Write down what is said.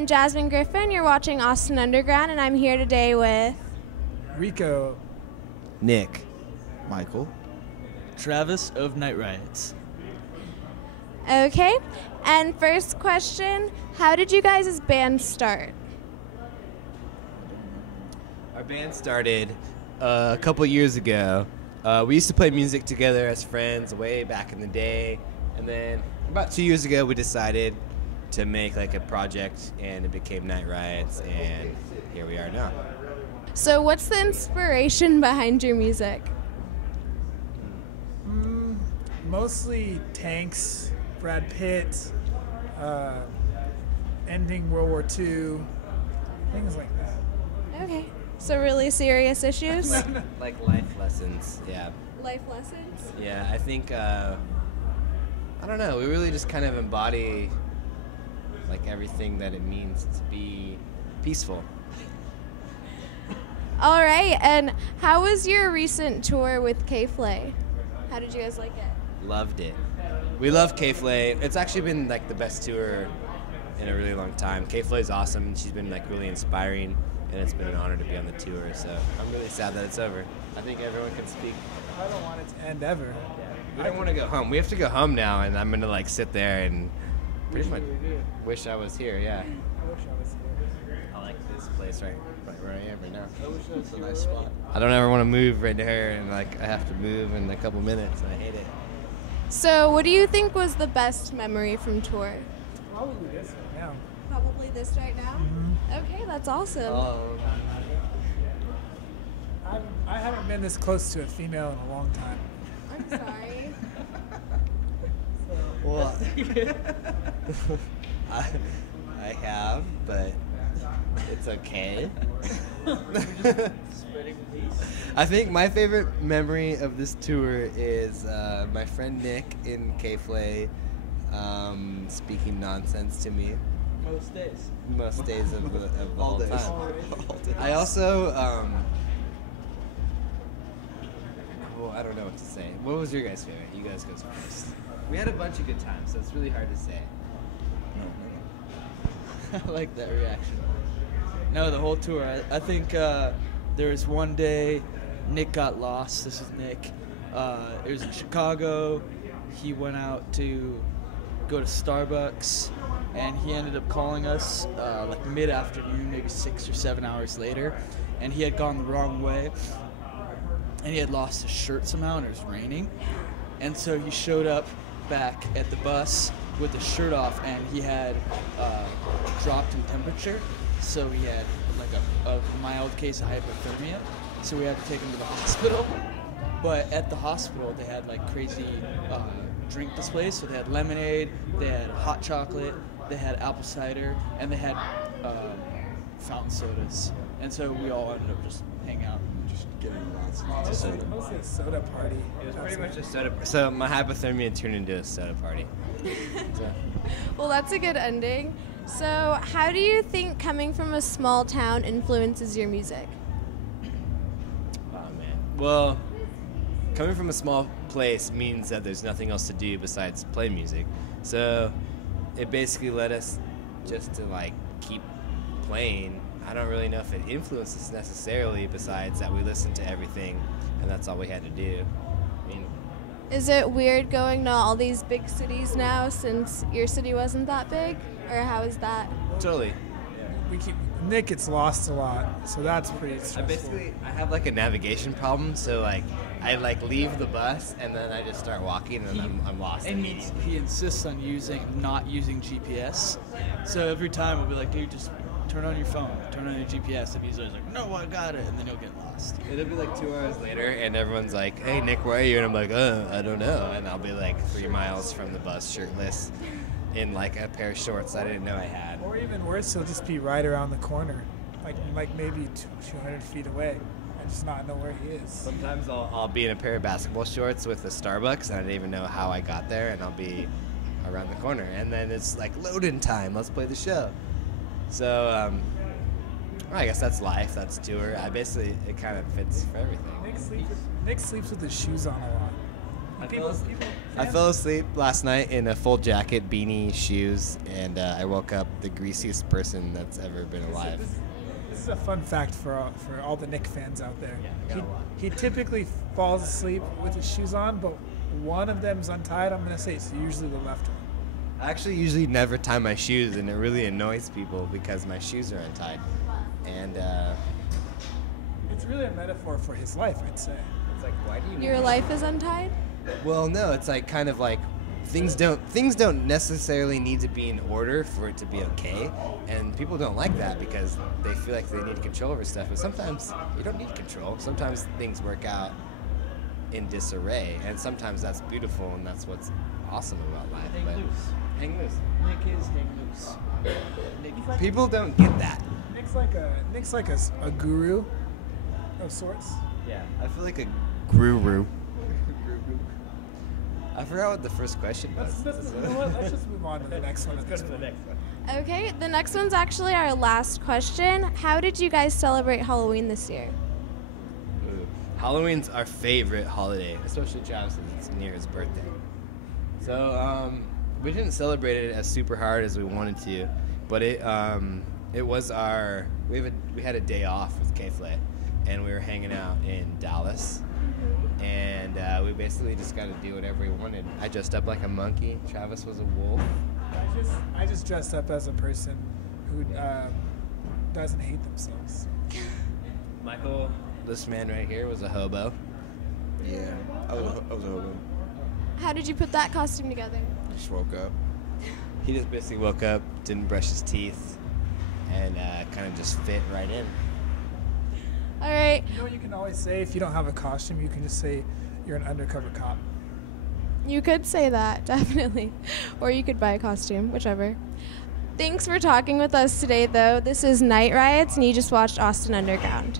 I'm Jazmyn Griffin. You're watching Austin Underground, and I'm here today with Rico, Nick, Michael, Travis of Night Riots. Okay. And first question, how did you guys' band start? Our band started a couple years ago. We used to play music together as friends way back in the day, and then about 2 years ago we decided to make like a project, and it became Night Riots, and here we are now. So what's the inspiration behind your music? mostly tanks, Brad Pitt, ending World War II, things like that. Okay. So really serious issues? Like life lessons, yeah. Life lessons? Yeah, I think, I don't know, we really just kind of embody like everything that it means to be peaceful. All right. And how was your recent tour with K.Flay? How did you guys like it? Loved it. We love K.Flay. It's actually been like the best tour in a really long time. K.Flay's awesome, and she's been like really inspiring, and it's been an honor to be on the tour. So I'm really sad that it's over. I think everyone can speak. I don't want it to end ever. We don't want to go home. We have to go home now, and I'm gonna like sit there and pretty much wish I was here. Yeah. I wish I was here. I like this place right where I am right now. I wish it was a nice spot. I don't ever want to move right here, and like I have to move in a couple minutes, and I hate it. So what do you think was the best memory from tour? Probably this right now. Probably this right now? Okay, that's awesome. I haven't been this close to a female in a long time. I'm sorry. Well, I have, but it's okay. I think my favorite memory of this tour is my friend Nick in K.Flay speaking nonsense to me. Most days. Most days of the All whole days. time. All days. I also, well, I don't know what to say. What was your guys' favorite? You guys go first. We had a bunch of good times, so it's really hard to say. I like that reaction. No, the whole tour. I think there was one day Nick got lost. This is Nick. It was in Chicago. He went out to go to Starbucks, and he ended up calling us like mid-afternoon, maybe 6 or 7 hours later, and he had gone the wrong way, and he had lost his shirt somehow, and it was raining, and so he showed up back at the bus with his shirt off, and he had dropped in temperature, so he had like a mild case of hypothermia, so we had to take him to the hospital. But at the hospital, they had like crazy drink displays, so they had lemonade, they had hot chocolate, they had apple cider, and they had fountain sodas, and so we all ended up just hanging out. Just getting lots and lots of soda. Mostly a soda party. It was pretty much a soda. So my hypothermia turned into a soda party. So. Well, that's a good ending. So how do you think coming from a small town influences your music? Oh man. Well, coming from a small place means that there's nothing else to do besides play music. So it basically led us just to like keep playing. I don't really know if it influences necessarily, besides that we listened to everything, and that's all we had to do. I mean, Is it weird going to all these big cities now since your city wasn't that big? Or how is that? totally. Nick gets lost a lot, so that's pretty stressful. I have like a navigation problem, so like I like leave the bus and then I just start walking and I'm lost And immediately. he insists on not using GPS. So every time we'll be like, dude, just turn on your phone, turn on your GPS. And he's always like, no, I got it. And then he'll get lost. It'll be like 2 hours later and everyone's like, hey Nick, where are you? And I'm like, I don't know. And I'll be like 3 miles from the bus shirtless in like a pair of shorts I didn't know I had. Or even worse, he'll just be right around the corner, like maybe 200 feet away, and just not know where he is. Sometimes I'll be in a pair of basketball shorts with a Starbucks and I don't even know how I got there, and I'll be around the corner. And then it's like load-in time, let's play the show. So I guess that's life, that's tour. It kind of fits for everything. Nick sleeps with his shoes on a lot. I fell asleep last night in a full jacket, beanie, shoes, and I woke up the greasiest person that's ever been alive. This is a fun fact for all the Nick fans out there. He typically falls asleep with his shoes on, but one of them's untied. I'm gonna say it's usually the left one. I actually usually never tie my shoes, and it really annoys people because my shoes are untied. And It's really a metaphor for his life, I'd say. it's like, why do you? Your life is untied? Well, no, it's like kind of like things don't necessarily need to be in order for it to be okay, and people don't like that because they feel like they need control over stuff. But sometimes you don't need control. Sometimes things work out in disarray, and sometimes that's beautiful, and that's what's awesome about life. Hang But loose. hang loose. Nick is hang loose. Nick, People don't get that. Nick's like a guru of sorts. Yeah, I feel like a guru. I forgot what the first question was. Let's just move on to the next one. Let's go to the next one. Okay, the next one's actually our last question. How did you guys celebrate Halloween this year? Ooh. Halloween's our favorite holiday, especially Travis, since it's near his birthday. So we didn't celebrate it as super hard as we wanted to, but it was our we had a day off with K.Flay, and we were hanging out in Dallas, and we basically just got to do whatever we wanted. I dressed up like a monkey. Travis was a wolf. I just dressed up as a person who doesn't hate themselves. Michael, this man right here, was a hobo. Yeah, I was a hobo. How did you put that costume together? Just woke up. He just basically woke up, didn't brush his teeth, and kind of just fit right in. All right. You know what you can always say if you don't have a costume? You can just say you're an undercover cop. You could say that, definitely. Or you could buy a costume, whichever. Thanks for talking with us today, though. This is Night Riots, and you just watched Austin Underground.